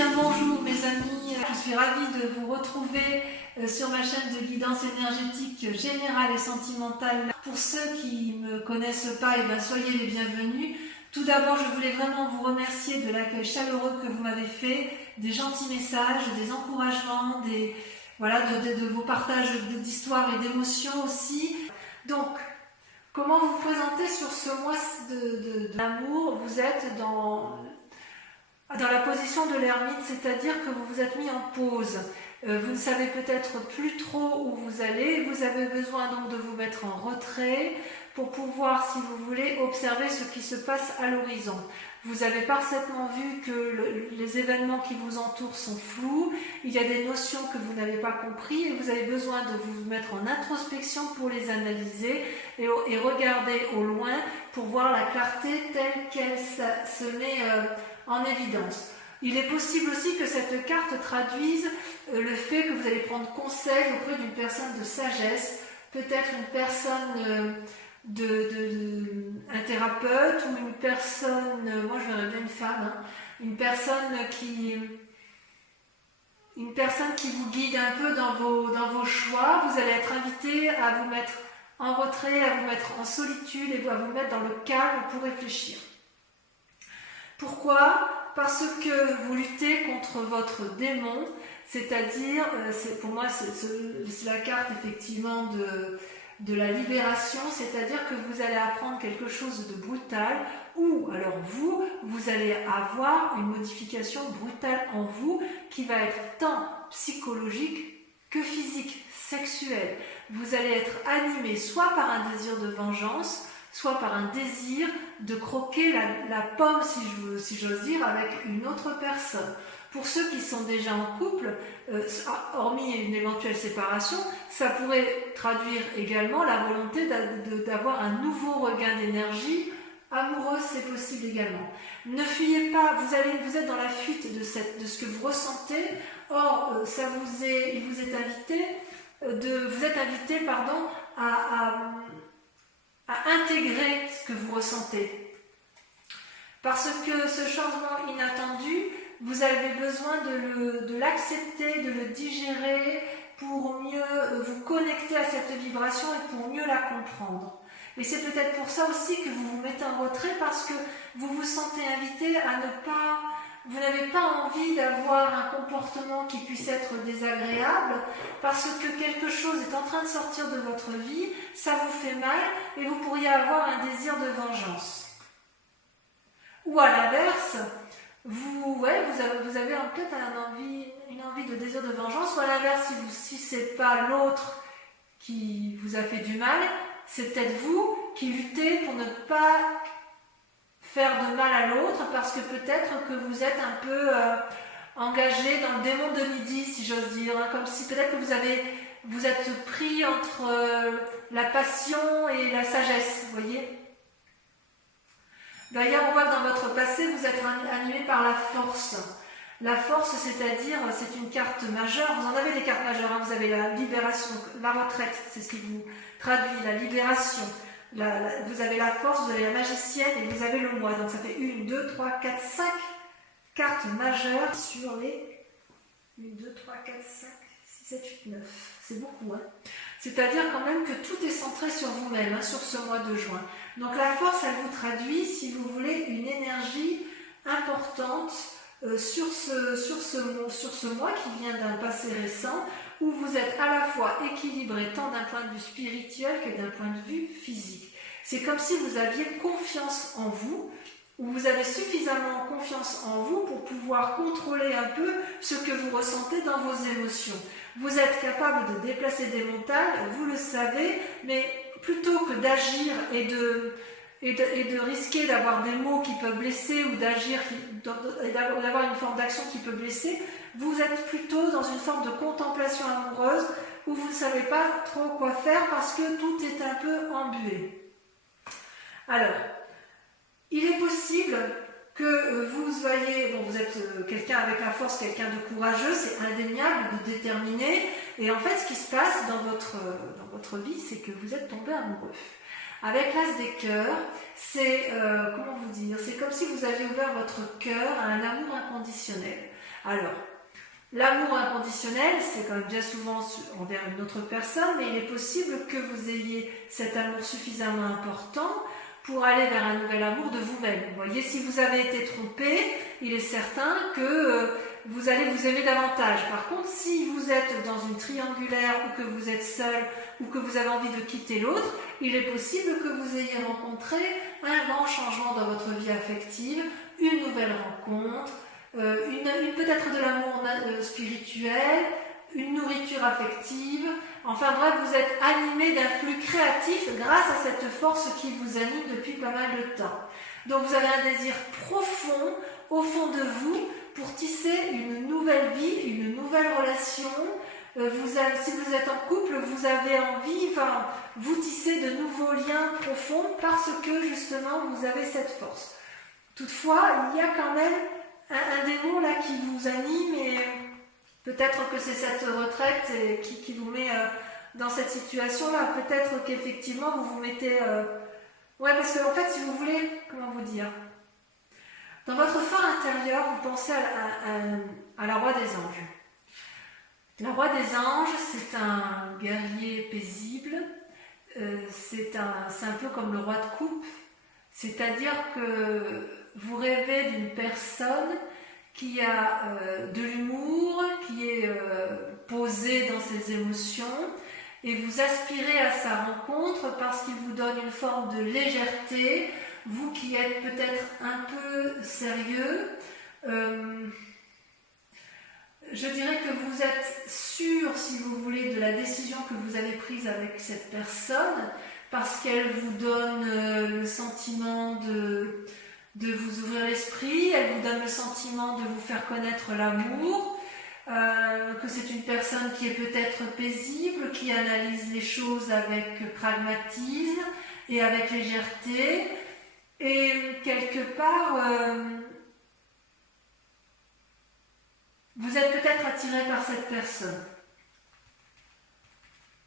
bien bonjour mes amis, je suis ravie de vous retrouver sur ma chaîne de guidance énergétique générale et sentimentale. Pour ceux qui ne me connaissent pas, soyez les bienvenus. Tout d'abord, je voulais vraiment vous remercier de l'accueil chaleureux que vous m'avez fait, des gentils messages, des encouragements, de vos partages d'histoires et d'émotions aussi. Donc, comment vous présenter sur ce mois d'amour? Vous êtes dans la position de l'ermite, c'est-à-dire que vous vous êtes mis en pause. Vous ne savez peut-être plus trop où vous allez. Vous avez besoin donc de vous mettre en retrait pour pouvoir, si vous voulez, observer ce qui se passe à l'horizon. Vous avez parfaitement vu que les événements qui vous entourent sont flous. Il y a des notions que vous n'avez pas compris et vous avez besoin de vous mettre en introspection pour les analyser et regarder au loin pour voir la clarté telle qu'elle se met en évidence. Il est possible aussi que cette carte traduise le fait que vous allez prendre conseil auprès d'une personne de sagesse, peut-être une personne, un thérapeute ou une personne, moi je verrais bien une femme, une personne qui vous guide un peu dans vos choix. Vous allez être invité à vous mettre en retrait, à vous mettre en solitude et à vous mettre dans le calme pour réfléchir. Pourquoi ? Parce que vous luttez contre votre démon, c'est-à-dire, pour moi c'est la carte effectivement de la libération, c'est-à-dire que vous allez apprendre quelque chose de brutal, ou alors vous allez avoir une modification brutale en vous qui va être tant psychologique que physique, sexuelle. Vous allez être animé soit par un désir de vengeance, soit par un désir de croquer la pomme, si j'ose dire, avec une autre personne. Pour ceux qui sont déjà en couple, hormis une éventuelle séparation, ça pourrait traduire également la volonté d'avoir un nouveau regain d'énergie amoureuse, c'est possible également. Ne fuyez pas, vous êtes dans la fuite de ce que vous ressentez. Or, il vous est invité, à intégrer ce que vous ressentez. Parce que ce changement inattendu, vous avez besoin de l'accepter, de le digérer pour mieux vous connecter à cette vibration et pour mieux la comprendre. Et c'est peut-être pour ça aussi que vous vous mettez en retrait, parce que vous vous sentez invité vous n'avez pas envie d'avoir un comportement qui puisse être désagréable, parce que quelque chose est en train de sortir de votre vie, ça vous fait mal et vous pourriez avoir un désir de vengeance. Ou à l'inverse, vous avez peut-être une envie de désir de vengeance, ou à l'inverse, si ce n'est pas l'autre qui vous a fait du mal, c'est peut-être vous qui luttez pour ne pas faire de mal à l'autre, parce que peut-être que vous êtes un peu engagé dans le démon de midi, si j'ose dire, comme si peut-être que vous êtes pris entre la passion et la sagesse, vous voyez. D'ailleurs, on voit que dans votre passé, vous êtes animé par la force. La force, c'est-à-dire, c'est une carte majeure. Vous en avez des cartes majeures, Vous avez la libération, la retraite, c'est ce qui vous traduit, la libération. Vous avez la force, vous avez la magicienne et vous avez le moi. Donc ça fait 1, 2, 3, 4, 5 cartes majeures sur les 1, 2, 3, 4, 5, 6, 7, 8, 9. C'est beaucoup, C'est-à-dire quand même que tout est centré sur vous-même, sur ce mois de juin. Donc la force, elle vous traduit, si vous voulez, une énergie importante sur ce mois qui vient d'un passé récent, où vous êtes à la fois équilibré tant d'un point de vue spirituel que d'un point de vue physique. C'est comme si vous aviez confiance en vous, ou vous avez suffisamment confiance en vous pour pouvoir contrôler un peu ce que vous ressentez dans vos émotions. Vous êtes capable de déplacer des montagnes, vous le savez, mais plutôt que d'agir et de risquer d'avoir des mots qui peuvent blesser ou d'avoir une forme d'action qui peut blesser, vous êtes plutôt dans une forme de contemplation amoureuse où vous ne savez pas trop quoi faire parce que tout est un peu embué. Alors, il est possible que vous soyez, vous êtes quelqu'un avec la force, quelqu'un de courageux, c'est indéniable, de déterminé, et en fait ce qui se passe dans votre vie, c'est que vous êtes tombé amoureux. Avec l'as des cœurs, c'est, c'est comme si vous aviez ouvert votre cœur à un amour inconditionnel. Alors, l'amour inconditionnel, c'est quand même bien souvent envers une autre personne, mais il est possible que vous ayez cet amour suffisamment important pour aller vers un nouvel amour de vous-même. Vous voyez, si vous avez été trompé, il est certain que vous allez vous aimer davantage. Par contre, si vous êtes dans une triangulaire ou que vous êtes seul ou que vous avez envie de quitter l'autre, il est possible que vous ayez rencontré un grand changement dans votre vie affective, une nouvelle rencontre, peut-être de l'amour spirituel, une nourriture affective. Enfin bref, vous êtes animé d'un flux créatif grâce à cette force qui vous anime depuis pas mal de temps. Donc vous avez un désir profond au fond de vous pour tisser une nouvelle vie, une nouvelle relation. Si vous êtes en couple, vous avez envie, vous tissez de nouveaux liens profonds parce que justement vous avez cette force. Toutefois, il y a quand même un démon là qui vous anime et peut-être que c'est cette retraite qui vous met dans cette situation-là. Peut-être qu'effectivement vous vous mettez... Ouais, parce qu'en fait, si vous voulez, comment vous dire, dans votre fort intérieur, vous pensez à la roi des anges. La roi des anges, c'est un guerrier paisible, c'est un peu comme le roi de coupe, c'est-à-dire que vous rêvez d'une personne qui a de l'humour, qui est posée dans ses émotions, et vous aspirez à sa rencontre parce qu'il vous donne une forme de légèreté, vous qui êtes peut-être un peu sérieux. Je dirais que vous êtes sûr, si vous voulez, de la décision que vous avez prise avec cette personne, parce qu'elle vous donne le sentiment de vous ouvrir l'esprit, elle vous donne le sentiment de vous faire connaître l'amour, que c'est une personne qui est peut-être paisible, qui analyse les choses avec pragmatisme et avec légèreté, et quelque part, vous êtes peut-être attiré par cette personne.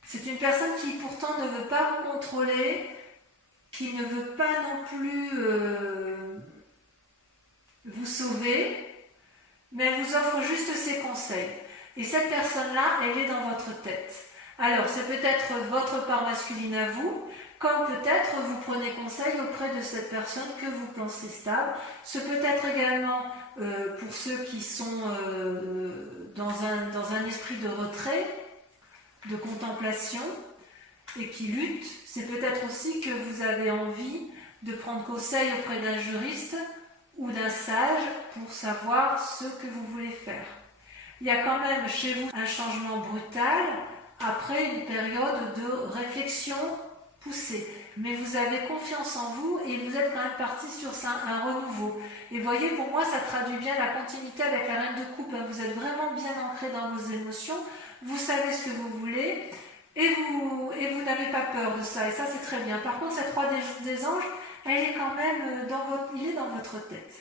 C'est une personne qui pourtant ne veut pas vous contrôler, qui ne veut pas non plus vous sauver, mais elle vous offre juste ses conseils. Et cette personne-là, elle est dans votre tête. Alors, c'est peut-être votre part masculine à vous, comme peut-être vous prenez conseil auprès de cette personne que vous pensez stable. Ce peut être également pour ceux qui sont dans un esprit de retrait, de contemplation, et qui luttent. C'est peut-être aussi que vous avez envie de prendre conseil auprès d'un juriste ou d'un sage pour savoir ce que vous voulez faire. Il y a quand même chez vous un changement brutal après une période de réflexion poussée. Mais vous avez confiance en vous et vous êtes quand même parti sur un renouveau. Et voyez, pour moi, ça traduit bien la continuité avec la reine de coupe. Vous êtes vraiment bien ancré dans vos émotions, vous savez ce que vous voulez et vous n'avez pas peur de ça. Et ça, c'est très bien. Par contre, cette roi des anges, elle est quand même il est dans votre tête.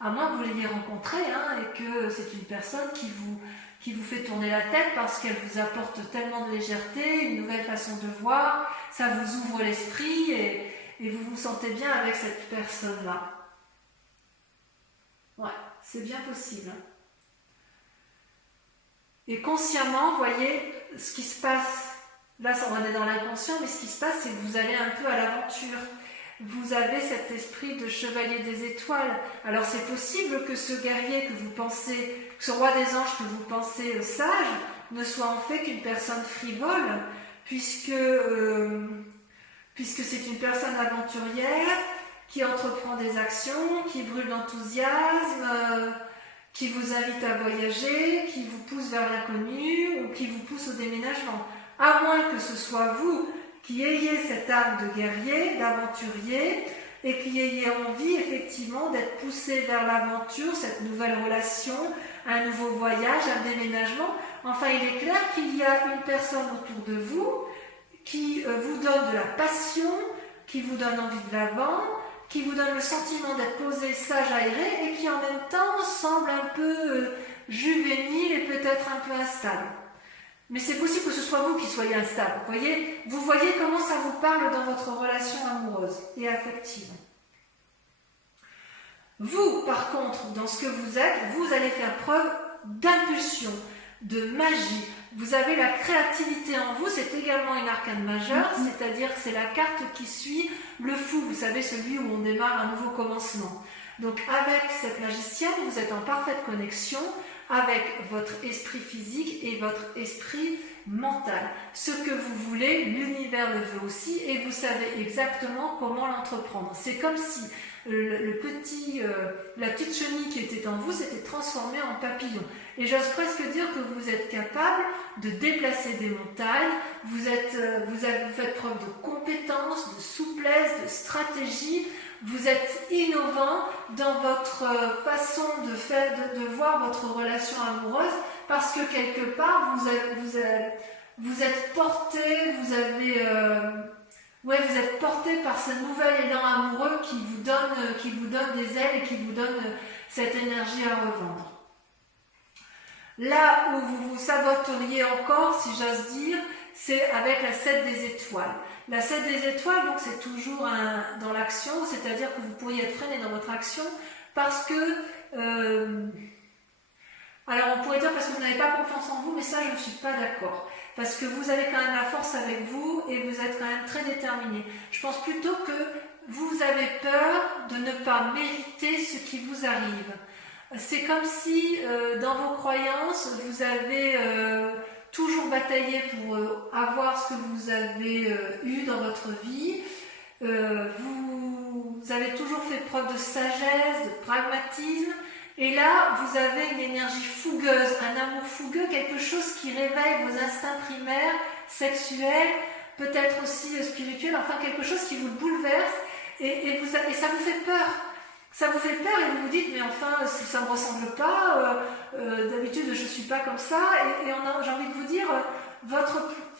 À moins que vous l'ayez rencontré et que c'est une personne qui vous fait tourner la tête parce qu'elle vous apporte tellement de légèreté, une nouvelle façon de voir, ça vous ouvre l'esprit et vous vous sentez bien avec cette personne-là. Ouais, c'est bien possible. Et consciemment, vous voyez, ce qui se passe, là on est dans l'inconscient, mais ce qui se passe, c'est que vous allez un peu à l'aventure. Vous avez cet esprit de chevalier des étoiles. Alors c'est possible que ce guerrier que vous pensez, que ce roi des anges que vous pensez sage, ne soit en fait qu'une personne frivole, puisque c'est une personne aventurière qui entreprend des actions, qui brûle d'enthousiasme, qui vous invite à voyager, qui vous pousse vers l'inconnu ou qui vous pousse au déménagement. À moins que ce soit vous qui ayez cette âme de guerrier, d'aventurier, et qui ayez envie effectivement d'être poussé vers l'aventure, cette nouvelle relation, un nouveau voyage, un déménagement. Enfin, il est clair qu'il y a une personne autour de vous qui vous donne de la passion, qui vous donne envie de l'avant, qui vous donne le sentiment d'être posé, sage, aéré, et qui en même temps semble un peu juvénile et peut-être un peu instable. Mais c'est possible que ce soit vous qui soyez instable. Vous voyez comment ça vous parle dans votre relation amoureuse et affective. Vous, par contre, dans ce que vous êtes, vous allez faire preuve d'impulsion, de magie. Vous avez la créativité en vous, c'est également une arcane majeure, c'est-à-dire que c'est la carte qui suit le fou, vous savez, celui où on démarre un nouveau commencement. Donc avec cette magicienne, vous êtes en parfaite connexion avec votre esprit physique et votre esprit mental. Ce que vous voulez, l'univers le veut aussi et vous savez exactement comment l'entreprendre. C'est comme si la petite chenille qui était en vous s'était transformée en papillon. Et j'ose presque dire que vous êtes capable de déplacer des montagnes, vous faites preuve de compétence, de souplesse, de stratégie, vous êtes innovant dans votre façon de voir votre relation amoureuse parce que quelque part vous êtes porté, vous êtes porté par ce nouvel élan amoureux qui vous donne des ailes et qui vous donne cette énergie à revendre. Là où vous vous saboteriez encore, si j'ose dire, c'est avec la 7 des étoiles. La 7 des étoiles, donc c'est toujours dans l'action, c'est-à-dire que vous pourriez être freiné dans votre action parce que... alors on pourrait dire parce que vous n'avez pas confiance en vous, mais ça je ne suis pas d'accord. Parce que vous avez quand même la force avec vous et vous êtes quand même très déterminé. Je pense plutôt que vous avez peur de ne pas mériter ce qui vous arrive. C'est comme si dans vos croyances, vous avez toujours bataillé pour avoir ce que vous avez eu dans votre vie. Vous avez toujours fait preuve de sagesse, de pragmatisme. Et là, vous avez une énergie fougueuse, un amour fougueux, quelque chose qui réveille vos instincts primaires, sexuels, peut-être aussi spirituels, enfin quelque chose qui vous bouleverse et ça vous fait peur. Ça vous fait peur et vous vous dites, mais enfin, ça ne me ressemble pas, d'habitude je ne suis pas comme ça. Et j'ai envie de vous dire,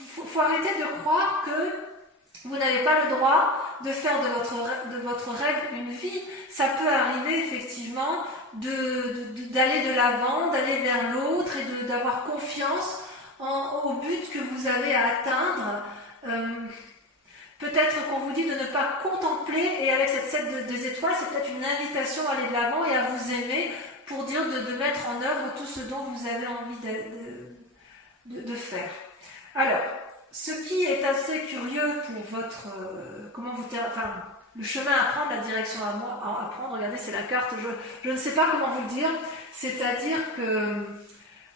faut arrêter de croire que vous n'avez pas le droit de faire de votre rêve une vie. Ça peut arriver effectivement d'aller de l'avant, d'aller vers l'autre et d'avoir confiance au but que vous avez à atteindre. Peut-être qu'on vous dit de ne pas contempler, et avec cette 7 des étoiles, c'est peut-être une invitation à aller de l'avant et à vous aimer pour dire de mettre en œuvre tout ce dont vous avez envie de faire. Alors, ce qui est assez curieux pour votre... le chemin à prendre, la direction à prendre, regardez, c'est la carte, je ne sais pas comment vous le dire, c'est-à-dire que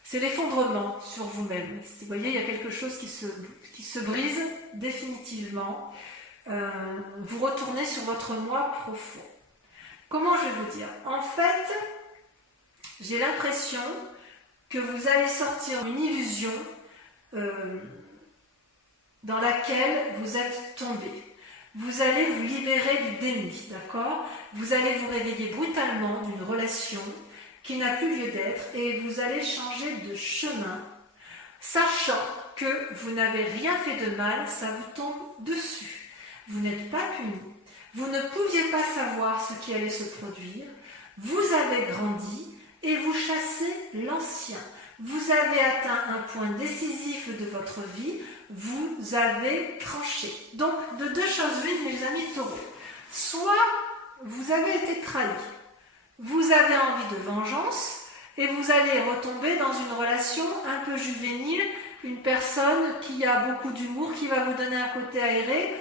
c'est l'effondrement sur vous-même. Vous voyez, il y a quelque chose qui se brise définitivement. Vous retournez sur votre moi profond. Comment je vais vous dire? En fait, j'ai l'impression que vous allez sortir d'une illusion dans laquelle vous êtes tombé. Vous allez vous libérer du déni, d'accord? Vous allez vous réveiller brutalement d'une relation qui n'a plus lieu d'être et vous allez changer de chemin, sachant que vous n'avez rien fait de mal, ça vous tombe dessus. Vous n'êtes pas puni, vous ne pouviez pas savoir ce qui allait se produire, vous avez grandi et vous chassez l'ancien. Vous avez atteint un point décisif de votre vie, vous avez tranché. Donc, de deux choses l'une, mes amis taureaux. Soit vous avez été trahi, vous avez envie de vengeance et vous allez retomber dans une relation un peu juvénile, une personne qui a beaucoup d'humour, qui va vous donner un côté aéré.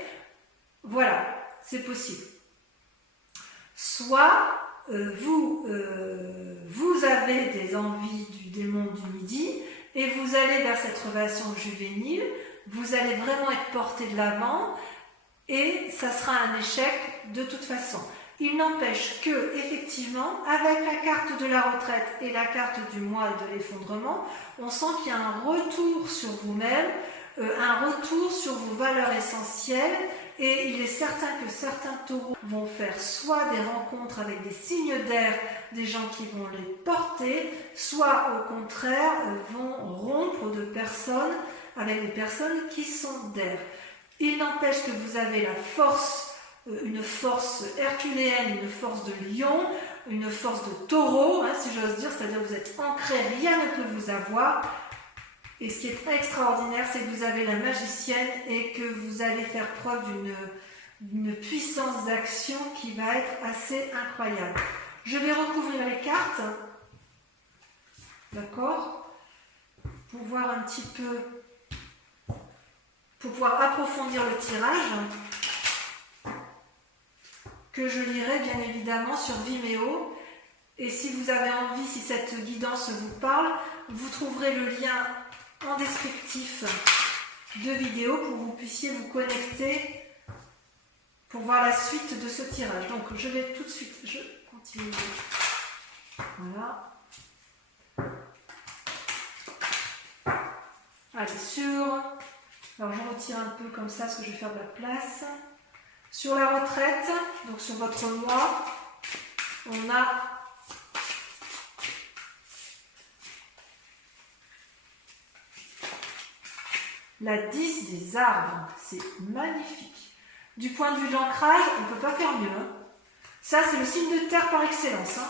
Voilà, c'est possible. Soit vous avez des envies du démon du midi et vous allez vers cette relation juvénile, vous allez vraiment être porté de l'avant et ça sera un échec de toute façon. Il n'empêche que, effectivement, avec la carte de la retraite et la carte du moi et de l'effondrement, on sent qu'il y a un retour sur vous-même, un retour sur vos valeurs essentielles, et il est certain que certains taureaux vont faire soit des rencontres avec des signes d'air, des gens qui vont les porter, soit au contraire vont rompre avec des personnes qui sont d'air. Il n'empêche que vous avez la force, une force herculéenne, une force de lion, une force de taureau, si j'ose dire, c'est-à-dire que vous êtes ancré, rien ne peut vous avoir. Et ce qui est extraordinaire, c'est que vous avez la magicienne et que vous allez faire preuve d'une puissance d'action qui va être assez incroyable. Je vais recouvrir les cartes, d'accord, pour voir un petit peu, pour pouvoir approfondir le tirage, que je lirai bien évidemment sur Vimeo. Et si vous avez envie, si cette guidance vous parle, vous trouverez le lien en descriptif de vidéo pour que vous puissiez vous connecter pour voir la suite de ce tirage. Donc je vais tout de suite, je continue. Voilà. Allez, alors je retire un peu comme ça parce que je vais faire de la place. Sur la retraite, donc sur votre mois, on a la 10 des arbres. C'est magnifique. Du point de vue de l'ancrage, on ne peut pas faire mieux. Hein. Ça, c'est le signe de terre par excellence. Hein.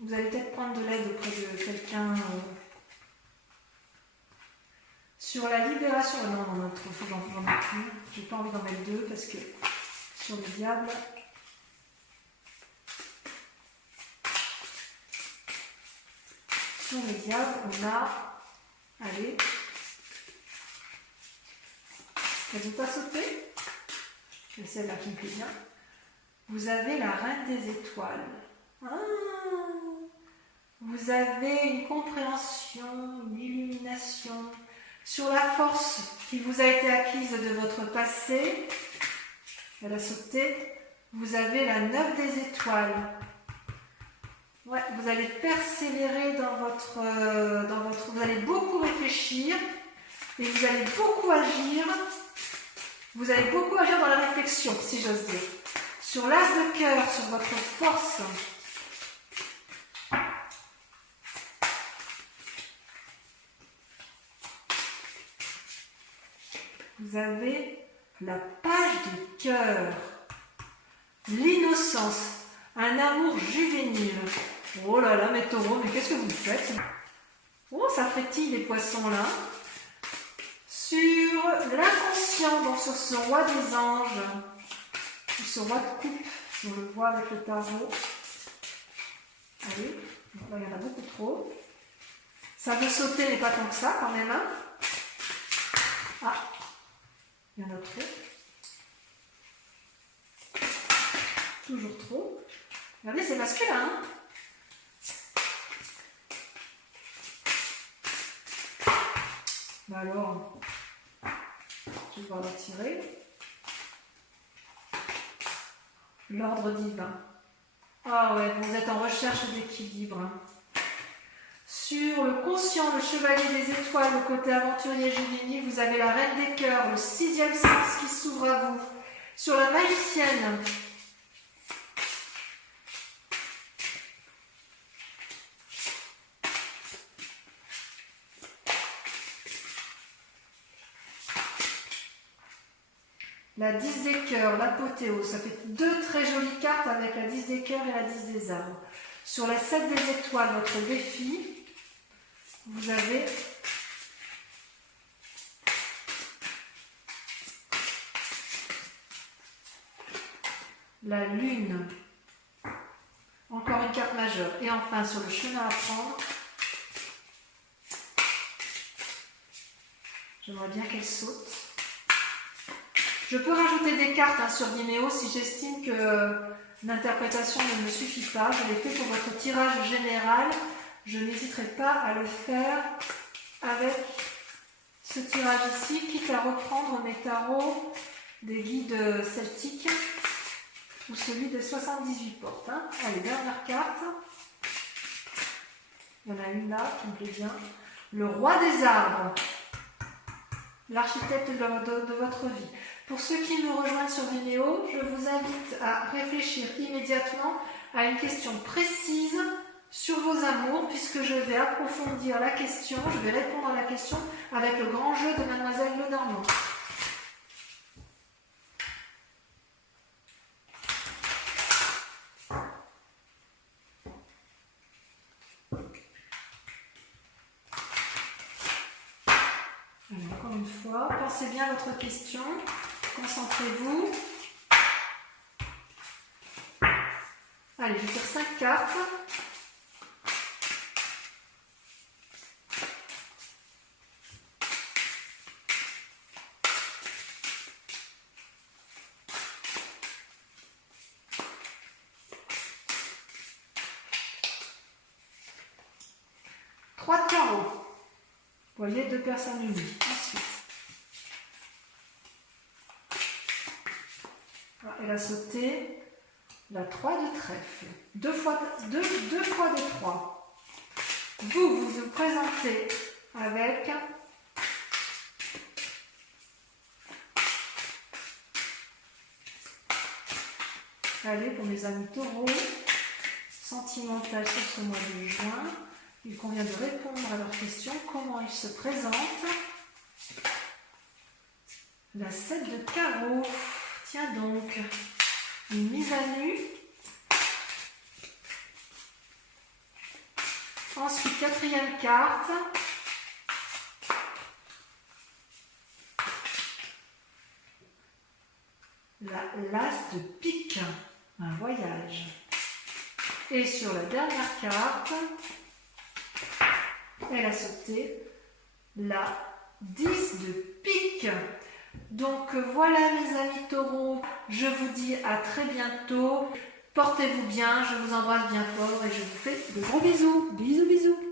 Vous allez peut-être prendre de l'aide auprès de quelqu'un sur la libération. Non, non, il faut que j'en mette plus. J'ai pas envie d'en mettre deux parce que sur le diable. Sur le diable, on a. Allez. Elle ne veut pas sauter. C'est celle-là qui me plaît bien. Vous avez la reine des étoiles. Ah, vous avez une compréhension, une illumination sur la force qui vous a été acquise de votre passé. Elle a sauté. Vous avez la 9 des étoiles. Ouais, vous allez persévérer dans votre... Vous allez beaucoup réfléchir et vous allez beaucoup agir. Vous allez beaucoup agir dans la réflexion, si j'ose dire. Sur l'as de cœur, sur votre force. Vous avez la page de cœur. L'innocence. Un amour juvénile. Oh là là, mes taureaux, mais qu'est-ce que vous faites? Oh, ça frétille les poissons là. Sur l'inconscient, donc sur ce roi des anges, ce roi de coupe, on le voit avec le tarot. Allez, là il y en a beaucoup trop. Ça veut sauter, mais pas tant que ça quand même. Hein. Ah, il y en a trop. Toujours trop. Regardez, c'est masculin. Hein. Bah alors, je vais devoir la tirer. L'ordre divin. Ah ouais, vous êtes en recherche d'équilibre. Sur le conscient, le chevalier des étoiles, le côté aventurier juvénile, vous avez la reine des cœurs, le 6e sens qui s'ouvre à vous. Sur la magicienne, la 10 des cœurs, l'apothéose, ça fait deux très jolies cartes avec la 10 des cœurs et la 10 des arbres. Sur la 7 des étoiles, votre défi, vous avez la lune, encore une carte majeure. Et enfin, sur le chemin à prendre, j'aimerais bien qu'elle saute. Je peux rajouter des cartes sur Vimeo si j'estime que l'interprétation ne me suffit pas. Je l'ai fait pour votre tirage général. Je n'hésiterai pas à le faire avec ce tirage ici, quitte à reprendre mes tarots des guides celtiques ou celui de 78 portes. Hein. Allez, dernière carte. Il y en a une là qui me plaît bien. Le roi des arbres. L'architecte de votre vie. Pour ceux qui me rejoignent sur Vimeo, je vous invite à réfléchir immédiatement à une question précise sur vos amours, puisque je vais approfondir la question, je vais répondre à la question avec le grand jeu de Mademoiselle Lenormand. Alors, encore une fois, pensez bien à votre question, concentrez-vous. Allez, je tire 5 cartes. Trois de carreau. Vous voyez, 2 personnes unies. Ensuite, elle a sauté la 3 de trèfle. 2 fois de 3. Vous vous présentez avec allez, pour mes amis taureaux, sentimental sur ce mois de juin. Il convient de répondre à leurs questions. Comment ils se présentent? La 7 de carreau. Tiens donc, une mise à nu. Ensuite, 4e carte. L'as de pique, un voyage. Et sur la dernière carte, elle a sauté la 10 de pique. Donc voilà mes amis taureaux, je vous dis à très bientôt. Portez-vous bien, je vous embrasse bien fort et je vous fais de gros bisous. Bisous, bisous.